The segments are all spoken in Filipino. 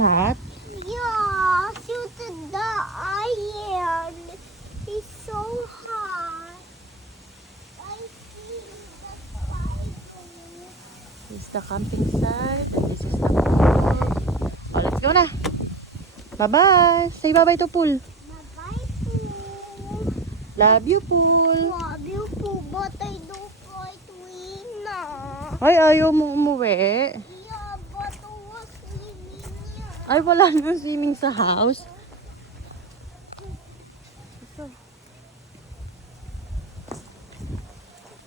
hot? Yeah, shoot the iron. It's so hot. I see the fire. This is the camping site and this is the pool. Oh, let's go na. Bye-bye. Say bye-bye to pool. Bye-bye, pool. Love you, pool. Love you, pool, but I don't like Lina. Ay, ayaw mo umuwi. Yeah, but I was swimming here. Ay, wala na swimming sa house.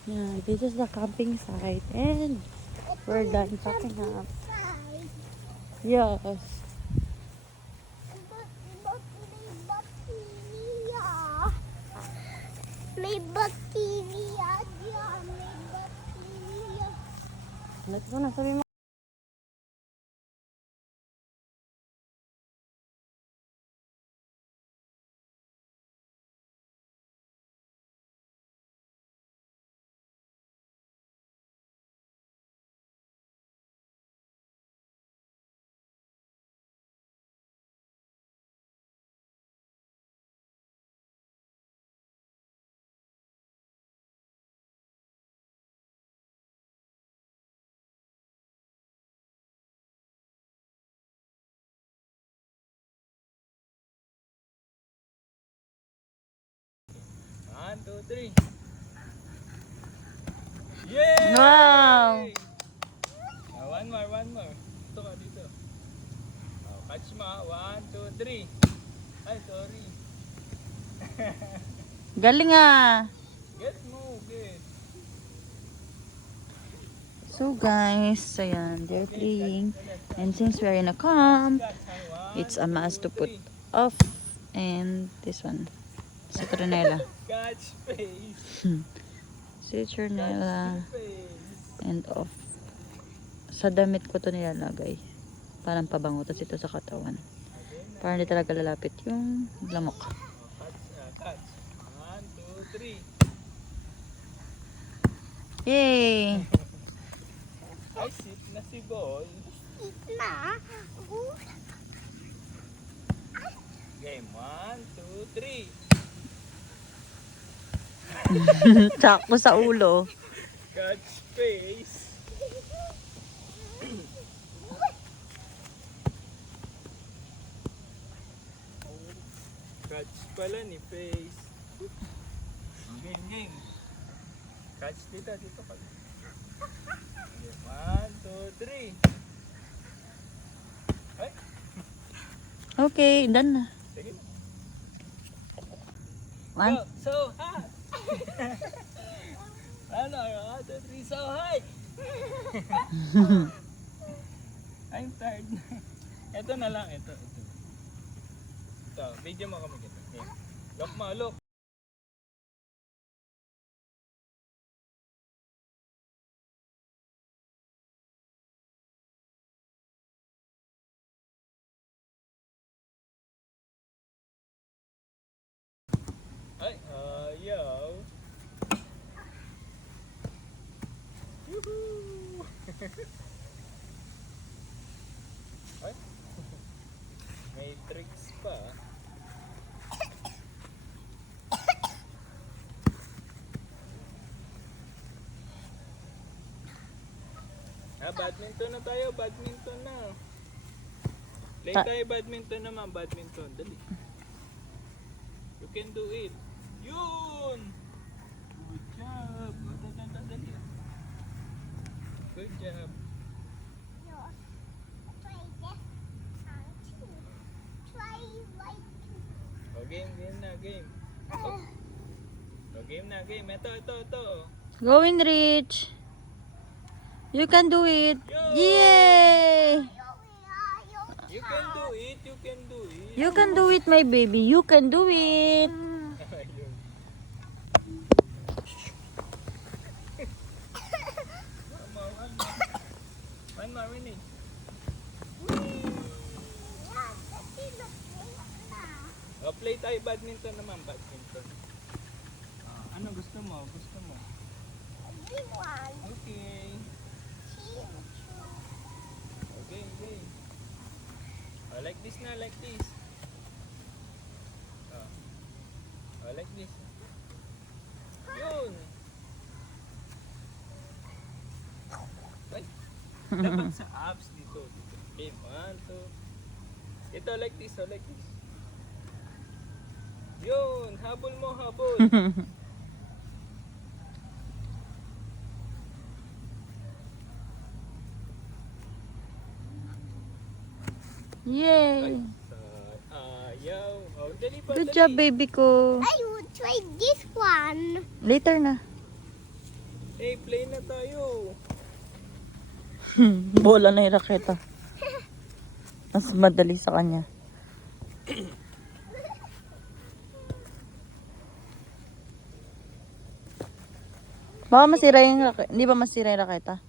Yeah, this is the camping site and we're done packing up. Yes. But may bacteria dyan. May bacteria. Let's go na. Sabi mo. One, two, three. Yay! Wow! One more, one more. Dito ka, dito. Oh, catch mo. 1, 2, 3. Ay, sorry. Galing ah! Get mo, get. So guys, ayan, they're playing. And since we're in a camp, Catch, ha? it's a must to put off. And this one, citronella. Catch face. Citronella Face. and off. Sa damit ko to nilalagay. Parang pabango. Tapos ito sa katawan. Para hindi talaga lalapit yung lamok. Catch. 1, 2, 3. Yay! Ay, sit na si Boy. Na. Game 1, 2, 3. Tsakpo sa ulo. Catch face. Catch pala ni face. Game, game. Catch dito, dito ka. 1, 2, 3. Ay, Okay, done na. sige. One. Go, so hot. Ano, 1, 2, 3, so high. I'm tired. Ito na lang, ito. Ito, video mo kami dito. Yeah. Look mo, look. Ay, ayaw. Yuhuu! Ay, may tricks pa. Badminton na tayo, badminton na. Play tayo badminton naman, badminton. Dali. You can do it. Yun! Good job. Dali. Good job. O, game na, game. Oh. O, game na, game. Ito. Going Rich. You can do it. Yay! You can do it, you can do it. You can do it, my baby. You can do it. Ayun. One more minute. O, play tayo badminton naman, badminton. Ano gusto mo? Gusto mo? Okay. Okay. Oh, like this na, like this. Oh. Oh, like this. Yun. Ay. Dapat sa abs dito. Okay, 1, 2. Ito, like this, oh, like this. Yun, habol mo, habol. Yay! Ayaw. Oh, dali pa, Good dali. job, baby ko. I will try this one. Later na. Hey, play na tayo. Bola na yung raketa. Mas madali sa kanya. Baka masira yung raketa. Hindi ba masira yung raketa?